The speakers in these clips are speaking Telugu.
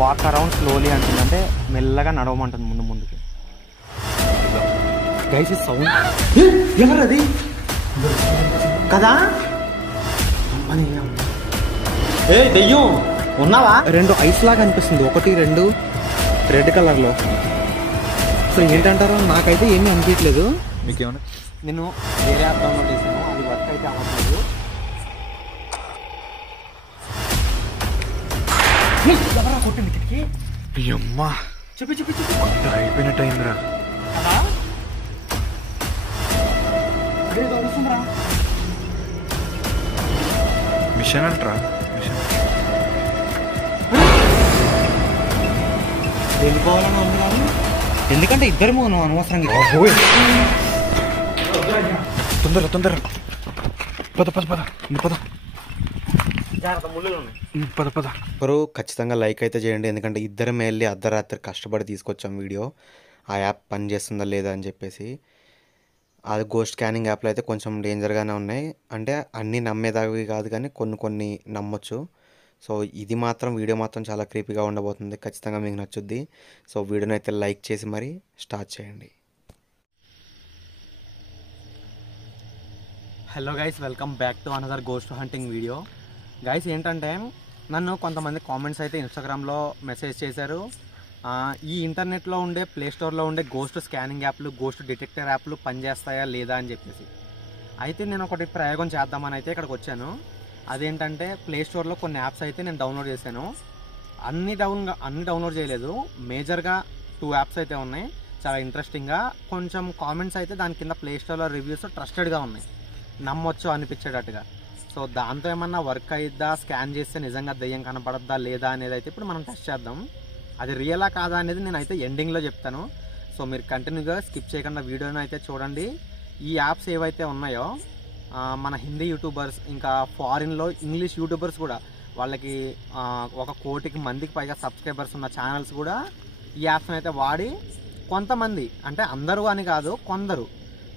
వాక్ అరౌండ్ స్లోలీ అంటుంది, అంటే మెల్లగా నడవమంటుంది ముందుకి. గైస్ ఈ సౌండ్ ఎవరది కదా? ఏ దెయ్యం ఉన్నావా? 2 ఐస్ లాగా అనిపిస్తుంది, 1 2 రెడ్ కలర్లో. సో ఏంటంటారు, నాకైతే ఏమీ అనిపించలేదు. మీకేమన్నా? నేను వేరే యాప్ డౌన్లోడ్ చేశాను, అది వర్క్ అయితే అవ్వట్లేదు. ఎవరా కొట్టింది కిటికీ? అమ్మా చూపి అయిపోయిన టైం రా. కదా అదే వస్తుందిరా. మిషన్ అంటరా? మిషన్ వెళ్ళిపోవాలని అనుకున్నాను, ఎందుకంటే ఇద్దరేమో అనవసరంగా. తొందర పద ఒకరు ఖచ్చితంగా లైక్ అయితే చేయండి, ఎందుకంటే ఇద్దరం వెళ్ళి అర్ధరాత్రి కష్టపడి తీసుకొచ్చాం వీడియో. ఆ యాప్ పని చేస్తుందా లేదా అని చెప్పేసి. అది గోస్ట్ స్కానింగ్ యాప్లో అయితే కొంచెం డేంజర్గానే ఉన్నాయి, అంటే అన్నీ నమ్మేదావి కాదు కానీ కొన్ని నమ్మొచ్చు. సో ఇది మాత్రం వీడియో మాత్రం చాలా క్రీపీగా ఉండబోతుంది, ఖచ్చితంగా మీకు నచ్చుద్ది. సో వీడియోని అయితే లైక్ చేసి మరి స్టార్ట్ చేయండి. Hello guys, welcome back to another ghost hunting video. Guys ఏంటంటే, నన్ను కొంతమంది కామెంట్స్ అయితే ఇన్స్టాగ్రామ్లో మెసేజ్ చేశారు, ఈ ఇంటర్నెట్లో ఉండే ప్లేస్టోర్లో ఉండే గోస్ట్ స్కానింగ్ యాప్లు, గోస్ట్ డిటెక్టర్ యాప్లు పనిచేస్తాయా లేదా అని చెప్పేసి. అయితే నేను ఒకటి ప్రయోగం చేద్దామని అయితే ఇక్కడికి వచ్చాను. అదేంటంటే, ప్లేస్టోర్లో కొన్ని యాప్స్ అయితే నేను డౌన్లోడ్ చేశాను. అన్ని డౌన్లోడ్ చేయలేదు, మేజర్గా 2 యాప్స్ అయితే ఉన్నాయి చాలా ఇంట్రెస్టింగ్గా. కొంచెం కామెంట్స్ అయితే దాని కింద ప్లేస్టోర్లో రివ్యూస్ ట్రస్టెడ్గా ఉన్నాయి, నమ్మొచ్చు అనిపించేటట్టుగా. సో దాంతో ఏమన్నా వర్క్ అయిద్దా, స్కాన్ చేస్తే నిజంగా దెయ్యం కనపడద్దా లేదా అనేది అయితే ఇప్పుడు మనం టెస్ట్ చేద్దాం. అది రియలా కాదా అనేది నేనైతే ఎండింగ్లో చెప్తాను. సో మీరు కంటిన్యూగా స్కిప్ చేయకుండా వీడియోని అయితే చూడండి. ఈ యాప్స్ ఏవైతే ఉన్నాయో, మన హిందీ యూట్యూబర్స్, ఇంకా ఫారిన్లో ఇంగ్లీష్ యూట్యూబర్స్ కూడా, వాళ్ళకి 1 కోటికి మందికి పైగా సబ్స్క్రైబర్స్ ఉన్న ఛానల్స్ కూడా ఈ యాప్స్ని అయితే వాడి, కొంతమంది, అంటే అందరూ అని కాదు,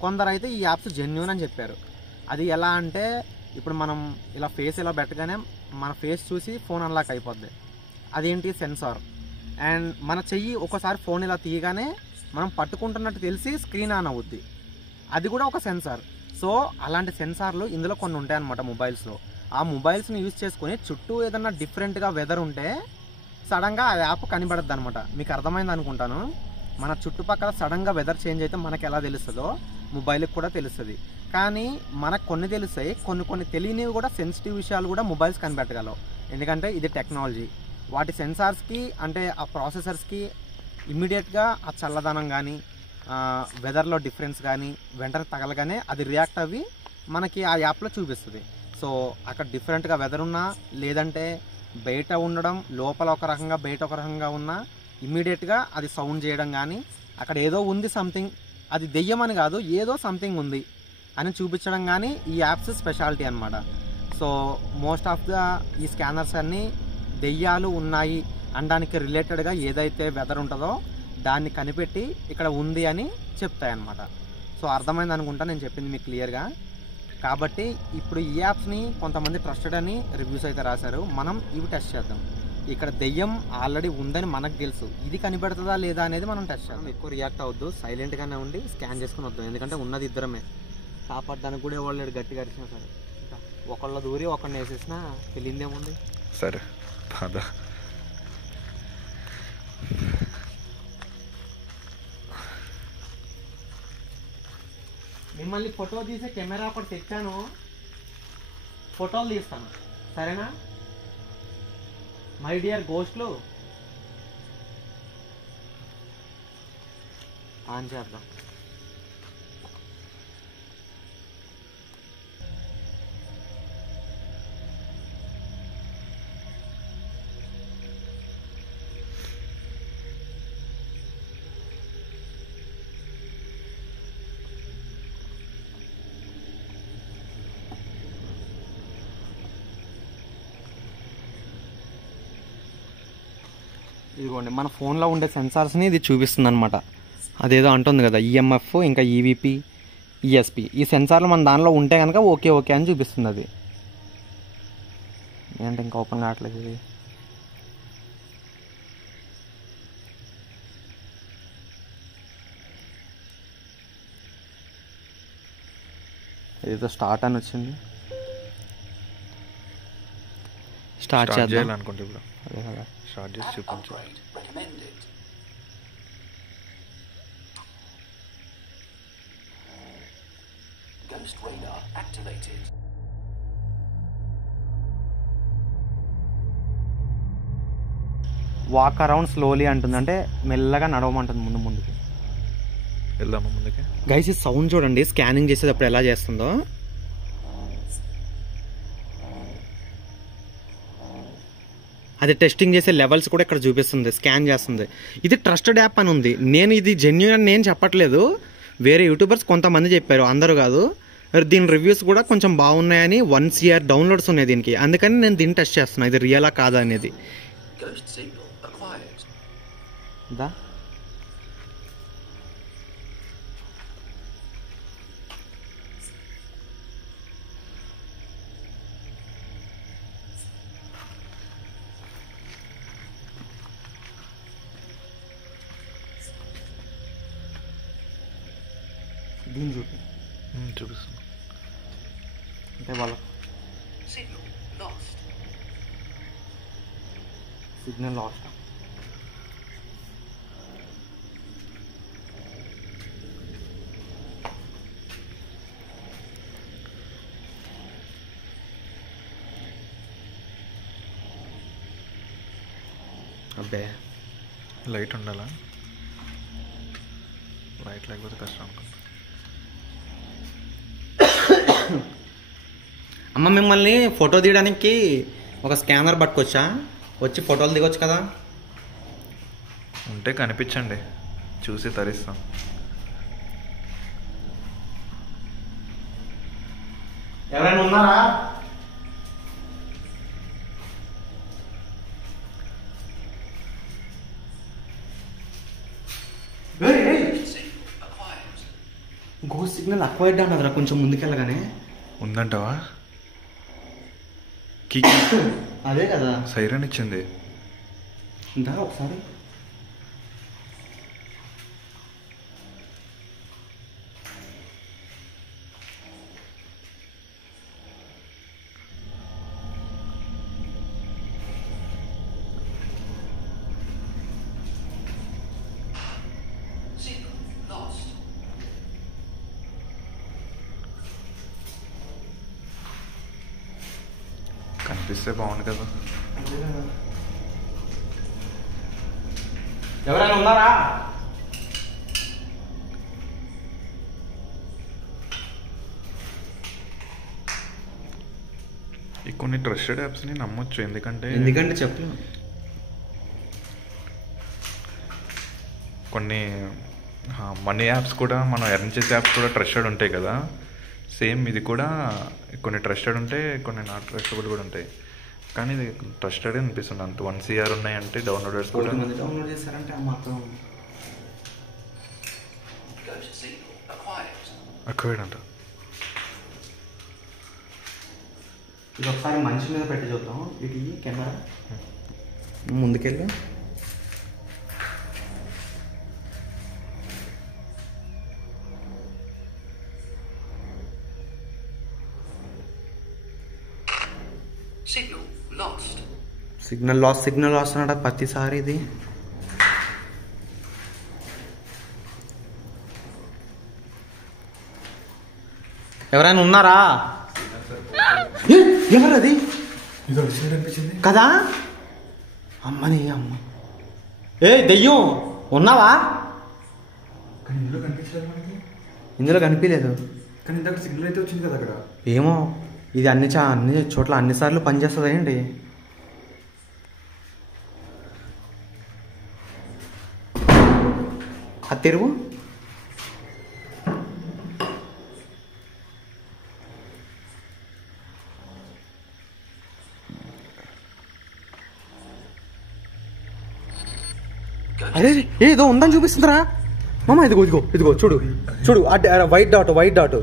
కొందరు అయితే ఈ యాప్స్ జెన్యూన్ అని చెప్పారు. అది ఎలా అంటే, ఇప్పుడు మనం ఇలా ఫేస్ ఇలా పెట్టగానే మన ఫేస్ చూసి ఫోన్ అన్లాక్ అయిపోద్ది. అదేంటి, సెన్సార్. అండ్ మన చెయ్యి ఒకసారి ఫోన్ ఇలా తీయగానే మనం పట్టుకుంటున్నట్టు తెలిసి స్క్రీన్ ఆన్ అవుద్ది, అది కూడా ఒక సెన్సార్. సో అలాంటి సెన్సార్లు ఇందులో కొన్ని ఉంటాయి అన్నమాట మొబైల్స్లో. ఆ మొబైల్స్ని యూజ్ చేసుకొని చుట్టూ ఏదన్నా డిఫరెంట్గా వెదర్ ఉంటే సడన్గా ఆ యాప్ కనబడద్దు అనమాట. మీకు అర్థమైంది అనుకుంటాను. మన చుట్టుపక్కల సడన్గా వెదర్ చేంజ్ అయితే మనకు ఎలా తెలుస్తుందో మొబైల్కి కూడా తెలుస్తుంది. కానీ మనకు కొన్ని తెలుస్తాయి, కొన్ని తెలియనివి కూడా, సెన్సిటివ్ విషయాలు కూడా మొబైల్స్ కనిపెట్టగలవు. ఎందుకంటే ఇది టెక్నాలజీ. వాటి సెన్సార్స్కి, అంటే ఆ ప్రాసెసర్స్కి ఇమ్మీడియట్గా ఆ చల్లదనం కానీ, వెదర్లో డిఫరెన్స్ కానీ వెంటనే తగలగానే అది రియాక్ట్ అవ్వి మనకి ఆ యాప్లో చూపిస్తుంది. సో అక్కడ డిఫరెంట్గా వెదర్ ఉన్నా, లేదంటే బయట ఉండడం, లోపల ఒక రకంగా బయట ఒక రకంగా ఉన్నా, ఇమ్మీడియట్గా అది సౌండ్ చేయడం కానీ, అక్కడ ఏదో ఉంది సంథింగ్, అది దెయ్యం అని కాదు, ఏదో సంథింగ్ ఉంది అని చూపించడం కానీ ఈ యాప్స్ స్పెషాలిటీ అనమాట. సో మోస్ట్ ఆఫ్ ఈ స్కానర్స్ అన్నీ దెయ్యాలు ఉన్నాయి అనడానికి రిలేటెడ్గా ఏదైతే వెదర్ ఉంటుందో దాన్ని కనిపెట్టి ఇక్కడ ఉంది అని చెప్తాయన్నమాట. సో అర్థమైంది అనుకుంటా నేను చెప్పింది మీకు క్లియర్గా. కాబట్టి ఇప్పుడు ఈ యాప్స్ని కొంతమంది ట్రస్టెడ్ అని రివ్యూస్ అయితే రాశారు. మనం ఇవి టెస్ట్ చేద్దాం. ఇక్కడ దెయ్యం ఆల్రెడీ ఉందని మనకు తెలుసు, ఇది కనిపెడుతుందా లేదా అనేది మనం టెస్ట్ చేద్దాం. ఎక్కువ రియాక్ట్ అవ్వద్దు, సైలెంట్గానే ఉండి స్కాన్ చేసుకుని వద్దాం. ఎందుకంటే ఉన్నది ఇద్దరమే, కాపాడడానికి కూడా ఎవరు గట్టిగా అరిచినా సరే, ఒకళ్ళ దూరి ఒకరిని వేసేసినా తెలియదేముంది. సరే పద. మిమ్మల్ని ఫోటో తీసే కెమెరా ఒకటి తెచ్చాను, ఫోటోలు తీస్తాను, సరేనా మై డియర్ గోస్ట్లు? ఆన్ చేద్దాం. ఇదిగోండి, మన ఫోన్లో ఉండే సెన్సార్స్ని ఇది చూపిస్తుంది అనమాట. అదేదో అంటుంది కదా, ఈఎంఎఫ్, ఇంకా ఈవీపీ, ఈఎస్పీ, ఈ సెన్సార్లు మన దానిలో ఉంటే కనుక ఓకే ఓకే అని చూపిస్తుంది. అది ఏంటి ఇంకా ఓపెన్ కావట్లేదు ఇది. ఏదో స్టార్ట్ అని వచ్చింది. స్టార్ట్ చేద్దాం. చేయాలనుకుంటే ఇప్పుడు అదే కదా. స్టార్ట్ చేసి చూపించు. వాక్ అరౌండ్ స్లోలీ అంటుంది, అంటే మెల్లగా నడవమంటుంది ముందుకి. వెళ్దామా ముందుకే? గైస్ ఈ సౌండ్ చూడండి, స్కానింగ్ చేసేటప్పుడు ఎలా చేస్తుందో. అది టెస్టింగ్ చేసే లెవెల్స్ కూడా ఇక్కడ చూపిస్తుంది, స్కాన్ చేస్తుంది. ఇది ట్రస్టెడ్ యాప్ అని ఉంది. నేను ఇది జెన్యూన్ అని నేను చెప్పట్లేదు, వేరే యూట్యూబర్స్ కొంతమంది చెప్పారు, అందరూ కాదు. దీని రివ్యూస్ కూడా కొంచెం బాగున్నాయని 1 CR డౌన్లోడ్స్ ఉన్నాయి దీనికి. అందుకని నేను దీన్ని టెస్ట్ చేస్తున్నా, ఇది రియలా కాదా అనేది. దా దీన్ని చూపిస్తాను. అంటే వాళ్ళ సిగ్నల్ లాస్ట్. అబ్బే లైట్ ఉండాలా? లైట్ లేకపోతే కష్టం అనుకుంటా. అమ్మ మిమ్మల్ని ఫోటో తీయడానికి ఒక స్కానర్ పట్టుకొచ్చా, వచ్చి ఫోటోలు దిగొచ్చు కదా. ఉంటే కనిపించండి, చూసి తరిస్తాం. ఎవరైనా ఉన్నారా? గో సిగ్నల్ అక్వైర్డ్ అన్నదిరా కొంచెం ముందుకెళ్ళగానే. ఉందంటావా? అదే కదా, సైరన్ ఇచ్చింది. ఇందా ఒకసారి కనిపిస్తే బాగుంది కదా. ఎవరైనా ఉన్నారా? ఈ కొన్ని ట్రస్టెడ్ యాప్స్ని నమ్మొచ్చు, ఎందుకంటే చెప్పు. కొన్ని మనీ యాప్స్ కూడా, మనం ఎర్న్ చేసే యాప్స్ కూడా ట్రస్టెడ్ ఉంటాయి కదా. సేమ్ ఇది కూడా కొన్ని ట్రస్టెడ్ ఉంటాయి, కొన్ని నాట్ ట్రస్టబుల్ కూడా ఉంటాయి. కానీ ఇది ట్రస్టెడ్ అనిపిస్తుంది. అంత 1 CR ఉన్నాయంటే డౌన్లోడర్స్ కూడా. డౌన్లోడ్ చేశారంటే మాత్రం అక్వైర్డ్ అంట. ఇది ఒకసారి మంచి మీద పెట్టి చూద్దాం. ఇది కెమెరా ముందుకెళ్ళి సిగ్నల్ లాస్ అన్నాడు ప్రతిసారి. ఇది ఎవరైనా ఉన్నారా? ఎవరది కదా? అమ్మని అమ్మ, ఏ దెయ్యం ఉన్నావా? ఇందులో కనిపించలేదు. కానీ ఇందాక సిగ్నల్ అయితే వచ్చింది కదా అక్కడ. ఏమో ఇది అన్ని చోట్ల అన్నిసార్లు పనిచేస్తుంది ఏంటి? అది తెరువు. అదే ఏదో ఉందని చూపిస్తుందిరా మామ. ఇదిగో ఇదిగో ఇదిగో చూడు చూడు, వైట్ డాట్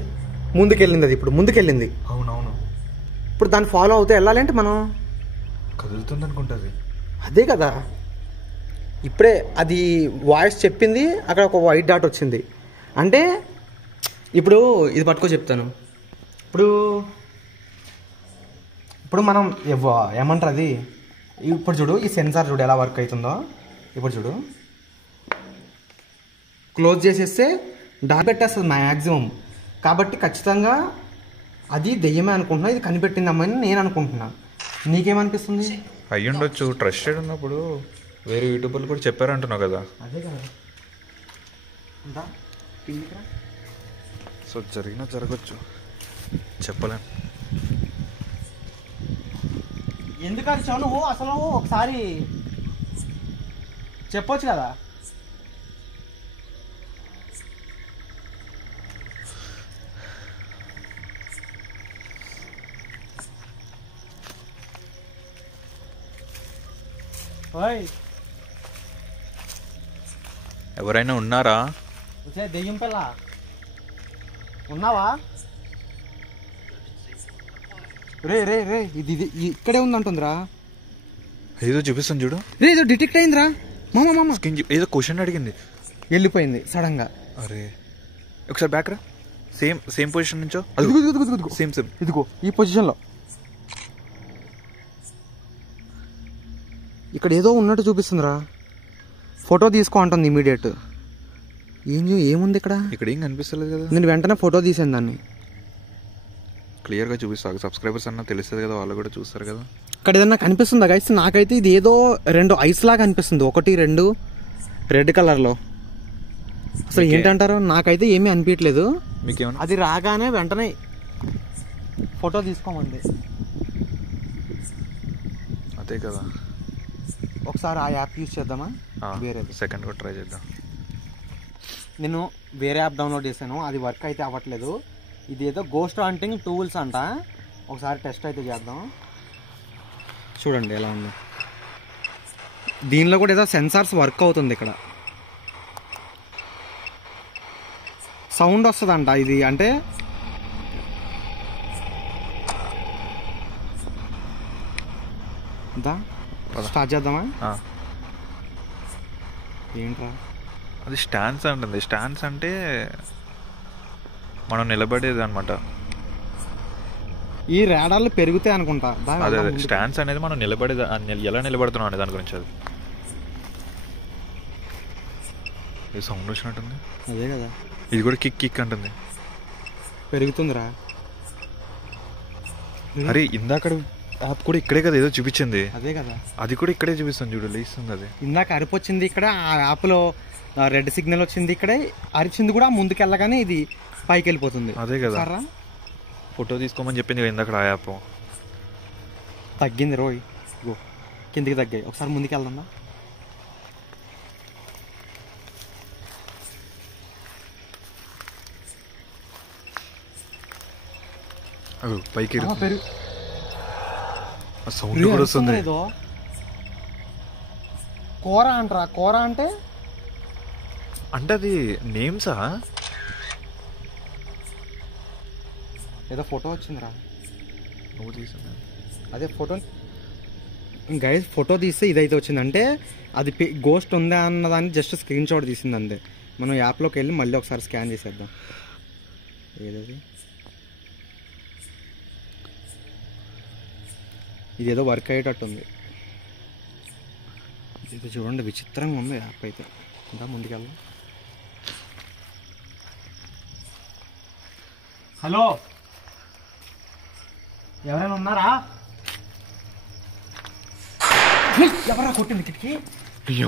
ముందుకెళ్ళింది. అది ఇప్పుడు ముందుకెళ్ళింది. అవునవును. ఇప్పుడు దాన్ని ఫాలో అవుతే వెళ్ళాలంటే మనం కదులుతుంది అనుకుంటుంది. అదే కదా, ఇప్పుడే అది వాయిస్ చెప్పింది, అక్కడ ఒక వైట్ డాట్ వచ్చింది. అంటే ఇప్పుడు ఇది పట్టుకో చెప్తాను. ఇప్పుడు ఇప్పుడు మనం ఏమంటారు అది, ఇప్పుడు చూడు ఈ సెన్సార్ చూడు ఎలా వర్క్ అవుతుందో. ఇప్పుడు చూడు క్లోజ్ చేసేస్తే డార్క్ పెట్టేస్తుంది మ్యాక్సిమం. కాబట్టి ఖచ్చితంగా అది దెయ్యమే అనుకుంటున్నా, ఇది కనిపెట్టిందమ్మని నేను అనుకుంటున్నా. నీకేమనిపిస్తుంది? అయ్యుండొచ్చు. ట్రస్టెడ్ ఉన్నప్పుడు వేరే యూట్యూబర్లు కూడా చెప్పారు అంటున్నావు కదా. అదే కదా. సో జరిగినా జరగచ్చు, చెప్పలేం. ఎందుకు అరిచావు నువ్వు అసలు? ఒకసారి చెప్పొచ్చు కదా. ఓయ్ ఎవరైనా ఉన్నారా? వచ్చే దెయ్యం పిల్ల ఉన్నావా? రే రే రే ఇది ఇక్కడే ఉందంటుందిరా. ఏదో చూపిస్తాను చూడు. రే ఏదో డిటెక్ట్ అయిందిరా. మామ ఏదో క్వశ్చన్ అడిగింది, వెళ్ళిపోయింది సడన్ గా. అరే ఒకసారి బ్యాక్ రా. సేమ్ పొజిషన్ నుంచో. సేమ్ ఇదిగో ఈ పొజిషన్ లో ఇక్కడ ఏదో ఉన్నట్టు చూపిస్తుందిరా. ఫోటో తీసుకో అంటుంది ఇమీడియట్. ఏముంది ఇక్కడ? ఇక్కడ ఏం కనిపిస్తలేదు కదా. నేను వెంటనే ఫోటో తీసాను దాన్ని. క్లియర్గా చూపిస్తాను, సబ్స్క్రైబర్స్ అన్నా తెలుస్తుంది కదా, వాళ్ళు కూడా చూస్తారు కదా. ఇక్కడ ఏదన్నా కనిపిస్తుందా గైస్? నాకైతే ఇది ఏదో 2 ఐస్ లాగా అనిపిస్తుంది, 1 2 రెడ్ కలర్లో. అసలు ఏంటంటారు? నాకైతే ఏమీ అనిపించలేదు. మీకేమన్నా? అది రాగానే వెంటనే ఫోటో తీసుకోమంది. అదే కదా. ఒకసారి ఆ యాప్ యూజ్ చేద్దామా? వేరే సెకండ్ కూడా ట్రై చేద్దాం. నేను వేరే యాప్ డౌన్లోడ్ చేశాను, అది వర్క్ అయితే అవ్వట్లేదు. ఇది ఏదో గోస్ట్ హంటింగ్ టూల్స్ అంట. ఒకసారి టెస్ట్ అయితే చేద్దాం. చూడండి ఎలా ఉంది. దీనిలో కూడా ఏదో సెన్సార్స్ వర్క్ అవుతుంది. ఇక్కడ సౌండ్ వస్తుందంట. ఇది అంటే స్టార్ట్ చేద్దామా? ఏంట్రా అది స్టాండ్స్ అంటుంది. స్టాండ్స్ అంటే మనం నిలబడేది అనమాట. ఈ రాడార్లు పెరుగుతాయి అనుకుంటా. అదే స్టాండ్స్ అనేది మనం నిలబడేది, ఎలా నిలబడుతున్నాం అనే దాని గురించి. అది సౌండ్ వచ్చినట్టుంది. అదే కదా. ఇది కూడా కిక్ కిక్ అంటుంది. పెరుగుతుందిరా. అరే ఇందాక యాప్ కూడా ఇక్కడే కదా ఏదో చూపించింది. అదే కదా, అది కూడా ఇక్కడే చూపిస్తుంది చూడు, లేస్తుంది. అది ఇందాక అరిపొచ్చింది ఇక్కడ, ఆ యాప్లో రెడ్ సిగ్నల్ వచ్చింది ఇక్కడే, అరిచింది కూడా ముందుకెళ్ళగానే ఇది పైకి వెళ్ళిపోతుంది. అదే కదా. ఫోటో తీసుకోమని చెప్పింది కదా ఇందాక ఆ యాప్. తగ్గింది రోయ్, కిందికి తగ్గాయి. ఒకసారి ముందుకు వెళ్దా. పైకి సౌండ్ కూడా వస్తుంది. కోర అంటారా? కోర అంటే అది నేమ్సా? ఏదో ఫోటో వచ్చిందిరా. నువ్వు తీసా? అదే ఫోటో గైస్, ఫోటో తీస్తే ఇదైతే వచ్చింది. అంటే అది గోస్ట్ ఉందా అన్నదాన్ని జస్ట్ స్క్రీన్ షాట్ తీసింది అంతే. మనం యాప్లోకి వెళ్ళి మళ్ళీ ఒకసారి స్కాన్ చేసేద్దాం. ఏదది? ఇదేదో వర్క్ అయ్యేటట్టుంది. ఇది చూడండి, విచిత్రంగా ఉంది యాప్ అయితే. ఇంకా ముందుకెళ్దాం. హలో, ఎవరైనా ఉన్నారా? ఎవరా కొట్టింది కిటికీ?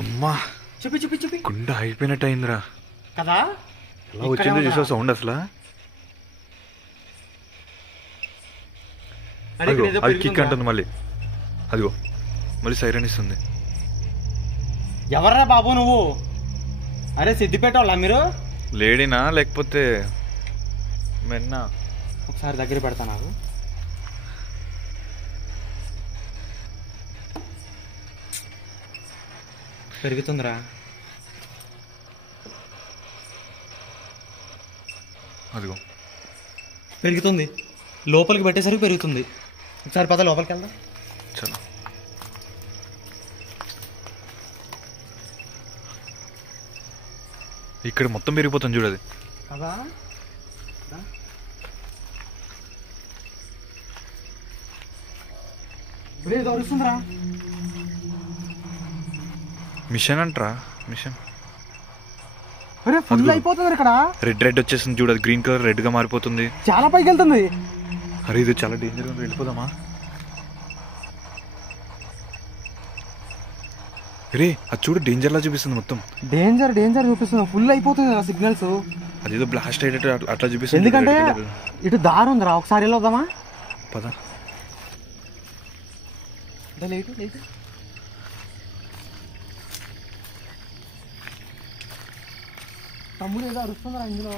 అమ్మా, చూపి గుండె అయిపోయినట్టు అయిందిరా కదా. ఎలా వచ్చిందో చూసా సౌండ్ అసలు. అది కిక్ అంటుంది మళ్ళీ. అదిగో మళ్ళీ సైరన్ ఇస్తుంది. ఎవర్రా బాబు నువ్వు? అరే సిద్దిపేట వాళ్ళ మీరు? లేడీనా లేకపోతే మెన్నా? ఒకసారి దగ్గర పెడతా. నాకు పెరుగుతుందిరా. అదిగో పెరుగుతుంది. లోపలికి పెట్టేసరికి పెరుగుతుంది. ఒకసారి పద లోపలికి వెళ్దాం. చలో. ఇక్కడ మొత్తం పెరిగిపోతుంది చూడది కదా. దొరుకుతుందిరా. మిషన్ అంటరా మిషన్. ఫుల్ అయిపోతుంది ఇక్కడ. రెడ్ వచ్చేసింది చూడు, అది గ్రీన్ కలర్ రెడ్ గా మారిపోతుంది. చాలా పైకి వెళ్తుంది. అరే ఇది చాలా డేంజర్ ఉంది, వెళ్ళిపోదామా? రే అది చూడు డేంజర్ లా చూపిస్తుంది మొత్తం. డేంజర్ చూపిస్తుంది. ఫుల్ అయిపోతుంది సిగ్నల్స్. అదేదో బ్లాస్ట్ అయ్యేటట్టు అట్లా చూపిస్తుంది. ఎందుకంటే ఇటు దారి ఉందిరా, ఒకసారి వెళ్ళొద్దామా? పద. తమ్ముడు ఏదో అరుస్తుందిరా ఇందులో.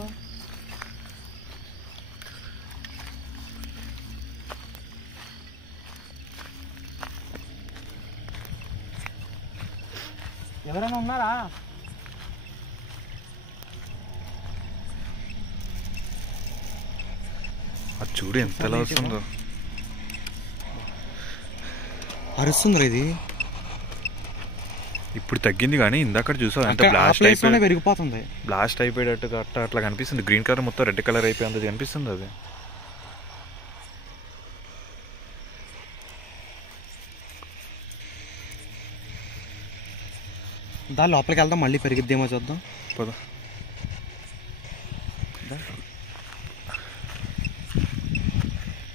ఎవరైనా ఉన్నారా? అది చూడు ఎంతలా వస్తుందో. అరుస్తుందిరా ఇది. ఇప్పుడు తగ్గింది కానీ ఇందాక చూసావు ఎంత బ్లాస్ట్ అయిపోయి పెరిగిపోతుంది. బ్లాస్ట్ అయిపోయేటట్టుగా అట్లా కనిపిస్తుంది. గ్రీన్ కలర్ మొత్తం రెడ్ కలర్ అయిపోయి అంత కనిపిస్తుంది. అది దాని లోపలికి వెళ్దాం, మళ్ళీ పెరిగిద్దేమో చూద్దాం. పద.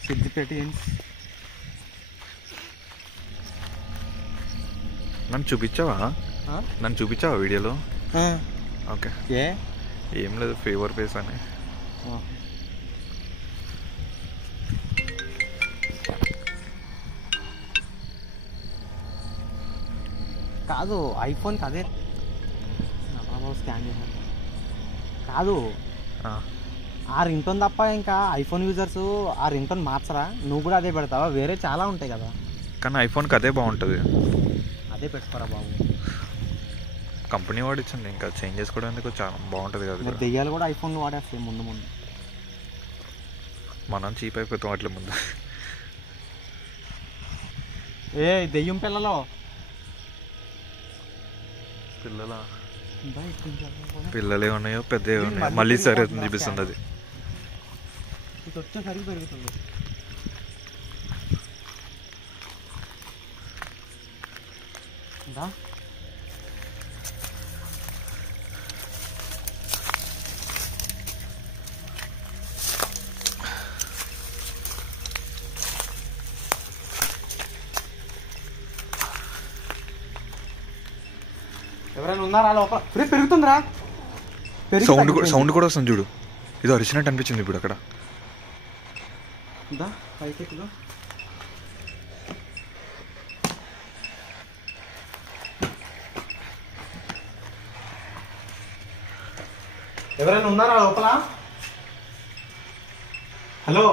సిద్దిపేట నన్ను చూపించావా వీడియోలో? ఓకే. ఏం లేదు, ఫేవర్ ఫేస్ అని. కాదు ఐఫోన్కి అదే స్కాన్ చేశారు కాదు. ఆ రింగ్టోన్ తప్ప ఇంకా ఐఫోన్ యూజర్స్ ఆ రింగ్టోన్ మార్చరా? నువ్వు కూడా అదే పెడతావా? వేరే చాలా ఉంటాయి కదా. కానీ ఐఫోన్కి అదే బాగుంటుంది. అదే పెట్టుకోరా బాబు. కంపెనీ వాడు ఇచ్చింది, ఇంకా చేంజ్ చేసుకోవడానికి చాలా బాగుంటుంది కదా. దెయ్యాలు కూడా ఐఫోన్లు వాడేస్తాయి ముందు. మనం చీప్ అయిపోతాం అట్లా ముందు. ఏ దెయ్యం పిల్లలే ఉన్నాయో పెద్దవి ఉన్నాయో మళ్ళీ సరే చూపిస్తుంది. అది వచ్చేసరికి పెరుగుతుంది. ఎవరైనా ఉన్నారా లోపల? పెరుగుతుందిరా. సౌండ్ కూడా వస్తుంది చూడు. ఇది అరిచినట్టు అనిపించింది ఇప్పుడు అక్కడ. ఎవరైనా ఉన్నారా లోపల? హలో,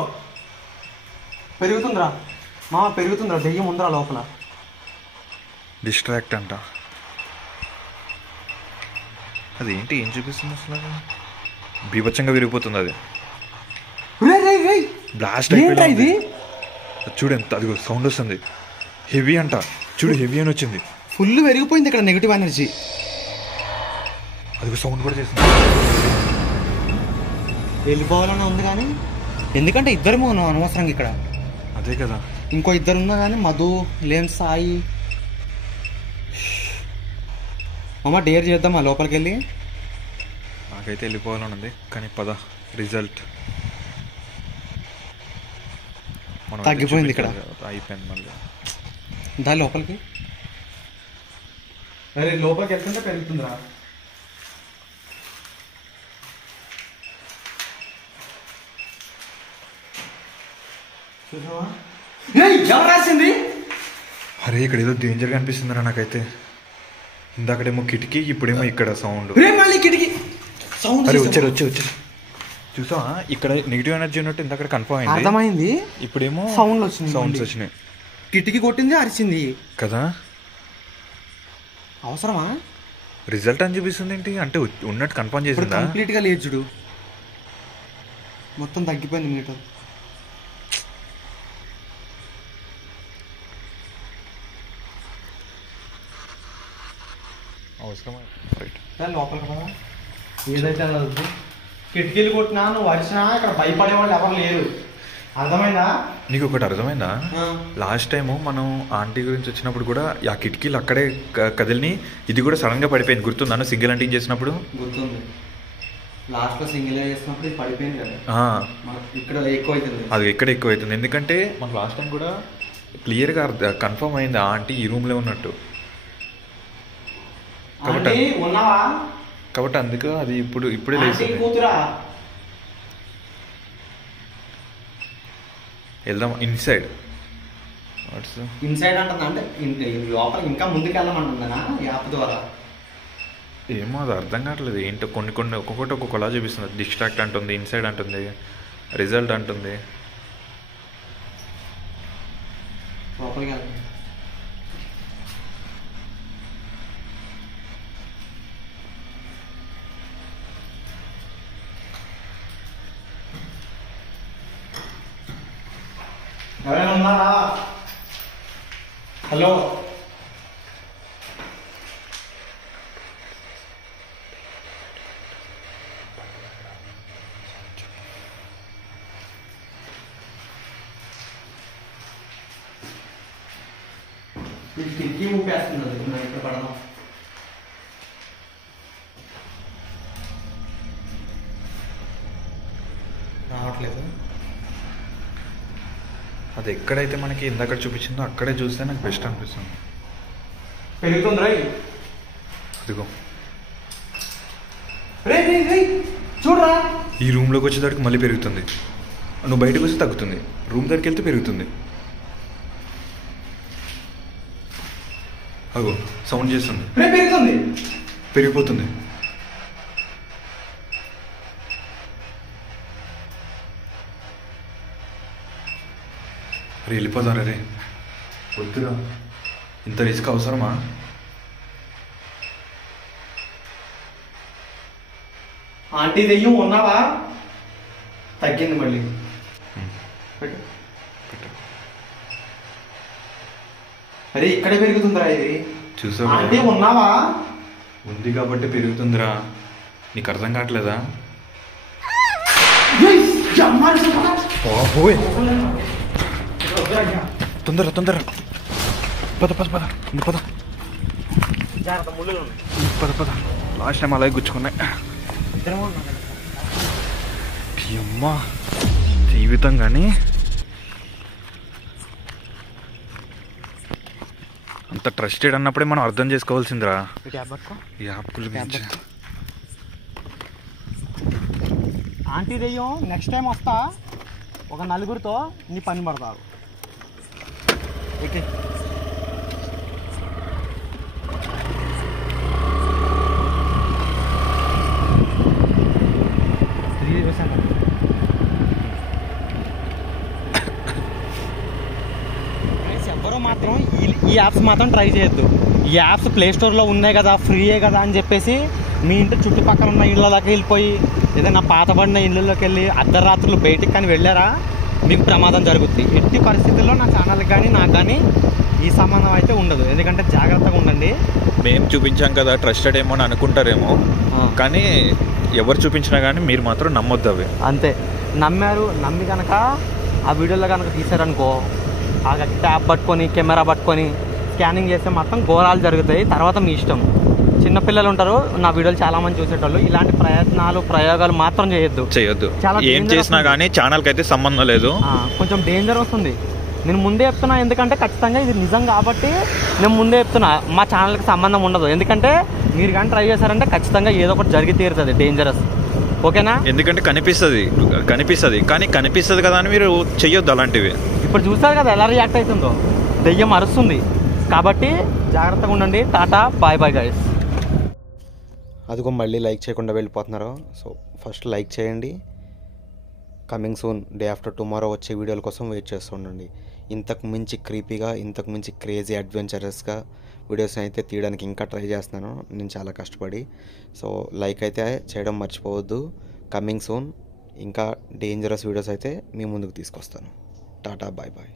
పెరుగుతుందిరా మామ, పెరుగుతుందిరా. దెయ్యం ఉందిరా లోపల. డిస్ట్రాక్ట్ అంట. అదేంటి ఏం చూపిస్తుంది అసలు? బీభత్సంగా విరిగిపోతుంది అది. బ్లాస్ట్ అయిపోయింది చూడు. ఎంత అది సౌండ్ వస్తుంది. హెవీ అంట చూడు, హెవీ అని వచ్చింది. ఫుల్ పెరిగిపోయింది ఇక్కడ నెగిటివ్ ఎనర్జీ. అది సౌండ్ కూడా చేస్తుంది. వెళ్ళిపోవాలని ఉంది కానీ ఎందుకంటే ఇద్దరేమో ఉన్నాం అనవసరంగా ఇక్కడ. అదే కదా, ఇంకో ఇద్దరు ఉన్నా కానీ మధు లేని సాయి. అమ్మ డేర్ చేద్దాం ఆ లోపలికి వెళ్ళి. నాకైతే వెళ్ళిపోవాలని ఉంది కానీ పద. రిజల్ట్ తగ్గిపోయింది ఇక్కడ. అయిపోయింది మళ్ళీ. దాని లోపలికి అరే లోపలికి వెళ్తుంటే పెరుగుతుందిరా. ఎవరు రాసింది? అరే ఇక్కడ ఏదో డేంజర్గా అనిపిస్తుందిరా నాకైతే. ఇందాకడేమో కిటికీ, ఇప్పుడేమో ఇక్కడ సౌండ్. మళ్ళీ కిటికీ సౌండ్. అరే వచ్చారు చూసావా? ఇక్కడ నెగిటివ్ ఎనర్జీ ఉన్నట్టు ఇందాక కన్ఫర్మ్ అర్థమైంది. ఇప్పుడేమో సౌండ్స్ వచ్చినాయి. కిటికీ కొట్టింది, అరిచింది కదా. అవసరమా? రిజల్ట్ అని చూపిస్తుంది ఏంటి అంటే ఉన్నట్టు కన్ఫర్మ్ చేసిందా? కంప్లీట్ గా లేదు చూడు, మొత్తం తగ్గిపోయింది మీటర్. అవసరమా? రైట్, లోపలికి పదా. ఏదైతే కిటికీలు కొట్టినా నువ్వు అరిచినా ఇక్కడ భయపడే వాళ్ళు ఎవరు లేరు. అర్థమైందా? నీకు ఒకటి అర్థమైందా? లాస్ట్ టైము మనం ఆంటీ గురించి వచ్చినప్పుడు కూడా ఆ కిటికీలు అక్కడే కదిలిని, ఇది కూడా సడన్గా పడిపోయింది. గుర్తుందా సింగిల్ ఆంటీ చేసినప్పుడు? గుర్తుంది. లాస్ట్లో సింగిల్ చేసినప్పుడు ఇది పడిపోయింది కదా, ఇక్కడ ఎక్కువ అవుతుంది. అది ఎక్కడ ఎక్కువ అవుతుంది, ఎందుకంటే మనకు లాస్ట్ టైం కూడా క్లియర్గా కన్ఫర్మ్ అయింది ఆ ఆంటీ ఈ రూమ్లో ఉన్నట్టు. కాబట్టి అందుకు అది ఇప్పుడే లేస్తుంది. వెళ్దాం ఇన్సైడ్. ఇన్సైడ్ అంటుందా అంటే లోపల ఇంకా ముందుకు వెళ్ళమంటుందా యాప్ ద్వారా? ఏమో అది అర్థం కావట్లేదు ఏంటో. కొన్ని ఒక్కొక్కటి ఒక్కొక్కలా చూపిస్తుంది. డిస్ట్రాక్ట్ అంటుంది, ఇన్సైడ్ అంటుంది, రిజల్ట్ అంటుంది. లోపలికి వెళ్తాం. ఎవరైనా ఉన్నారా? హలో, కిటికీ ఊపేస్తుంది. మనం ఇక్కడ పడదాం. రావట్లేదు. అది ఎక్కడైతే మనకి ఇందాక చూపించిందో అక్కడే చూస్తే నాకు బెస్ట్ అనిపిస్తుంది. పెరుగుతుంది రై. అదిగో చూడరా, ఈ రూమ్లోకి వచ్చేదానికి మళ్ళీ పెరుగుతుంది. నువ్వు బయటకు వస్తే తగ్గుతుంది, రూమ్ దగ్గరికి వెళ్తే పెరుగుతుంది. అగో సౌండ్ చేస్తుంది, పెరుగుతుంది, పెరిగిపోతుంది. అరే వెళ్ళిపోతారా రే, వద్దురా, ఇంత రిస్క్ అవసరమా? ఆంటీ దెయ్యం ఉన్నావా? తగ్గింది మళ్ళీ. అరే ఇక్కడే పెరుగుతుందిరా ఇది. చూసావా? ఆంటీ ఉన్నావా? ఉంది కాబట్టి పెరుగుతుందిరా, నీకు అర్థం కావట్లేదా? తొందర తొందర పద పద పద పద పద పద. లాస్ట్ టైం అలాగే గుచ్చుకున్నాయి. అమ్మా జీవితం కానీ అంత ట్రస్టెడ్ అన్నప్పుడే మనం అర్థం చేసుకోవాల్సిందిరా ఈ యాప్ గురించి. ఆంటీ దెయ్యం నెక్స్ట్ టైం వస్తా, ఒక నలుగురితో నీ పని పడతారు. ఓకే ఎవ్వరూ మాత్రం ఈ యాప్స్ మాత్రం ట్రై చేయొద్దు. ఈ యాప్స్ ప్లేస్టోర్లో ఉన్నాయి కదా, ఫ్రీయే కదా అని చెప్పేసి మీ ఇంటి చుట్టుపక్కల ఉన్న ఇళ్ళలోకి వెళ్ళిపోయి ఏదైనా పాతబడిన ఇళ్ళలోకి వెళ్ళి అర్ధరాత్రులు బయటికి కానీ వెళ్ళారా, మీకు ప్రమాదం జరుగుతుంది. ఎట్టి పరిస్థితుల్లో నా ఛానల్కి కానీ నాకు కానీ ఈ సంబంధం అయితే ఉండదు. ఎందుకంటే జాగ్రత్తగా ఉండండి. మేము చూపించాం కదా ట్రస్టెడ్ ఏమో అని అనుకుంటారేమో, కానీ ఎవరు చూపించినా కానీ మీరు మాత్రం నమ్మొద్దు అవి. అంతే, నమ్మి కనుక ఆ వీడియోలో కనుక తీసారనుకో, ఆ ట్యాబ్ పట్టుకొని కెమెరా పట్టుకొని స్కానింగ్ చేస్తే మాత్రం ఘోరాలు జరుగుతాయి. తర్వాత మీ ఇష్టం. చిన్నపిల్లలు ఉంటారు నా వీడియోలు చాలా మంది చూసేటోళ్ళు. ఇలాంటి ప్రయోగాలు మాత్రం చేయొద్దు. ఏం చేసినా కానీ ఛానల్కి అయితే సంబంధం లేదు. కొంచెం డేంజర్ వస్తుంది. నేను ముందే చెప్తున్నా, ఎందుకంటే ఖచ్చితంగా ఇది నిజం కాబట్టి నేను ముందే చెప్తున్నా. మా ఛానల్కి సంబంధం ఉండదు. ఎందుకంటే మీరు కానీ ట్రై చేశారంటే ఖచ్చితంగా ఏదో ఒకటి జరిగి తీరుతుంది, డేంజరస్. ఓకేనా? ఎందుకంటే కనిపిస్తుంది కానీ కనిపిస్తుంది కదా అని మీరు చెయ్యొద్దు అలాంటివి. ఇప్పుడు చూస్తారు కదా ఎలా రియాక్ట్ అవుతుందో, దెయ్యం అరుస్తుంది. కాబట్టి జాగ్రత్తగా ఉండండి. Tata, bye bye guys. అదిగో మళ్ళీ లైక్ చేయకుండా వెళ్ళిపోతున్నారు. సో ఫస్ట్ లైక్ చేయండి. Coming soon day after tomorrow వచ్చే వీడియోల కోసం వెయిట్ చేస్తూ ఉండండి. ఇంతకు మించి క్రీపీగా, ఇంతకు మించి క్రేజీ అడ్వెంచరస్గా వీడియోస్ అయితే తీయడానికి ఇంకా ట్రై చేస్తున్నాను నేను చాలా కష్టపడి. సో లైక్ అయితే చేయడం మర్చిపోవద్దు. కమింగ్ సూన్ ఇంకా డేంజరస్ వీడియోస్ అయితే మీ ముందుకు తీసుకొస్తాను. Tata, bye bye.